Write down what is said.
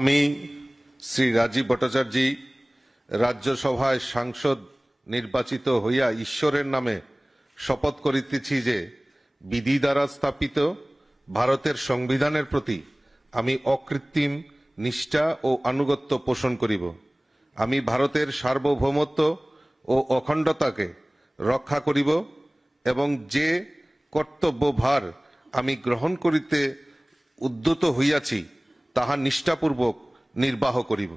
আমি শ্রী রাজীব ভট্টাচার্য রাজ্যসভায় সাংসদ নির্বাচিত হইয়া ঈশ্বরের নামে শপথ করিতেছি যে বিধি দ্বারা স্থাপিত ভারতের সংবিধানের প্রতি আমি অকৃত্রিম নিষ্ঠা ও আনুগত্য পোষণ করিব। আমি ভারতের সার্বভৌমত্ব ও অখণ্ডতাকে রক্ষা করিব এবং যে কর্তব্যভার আমি গ্রহণ করিতে উদ্যত হইয়াছি তাহা নিষ্ঠাপূর্বক নির্বাহ করিব।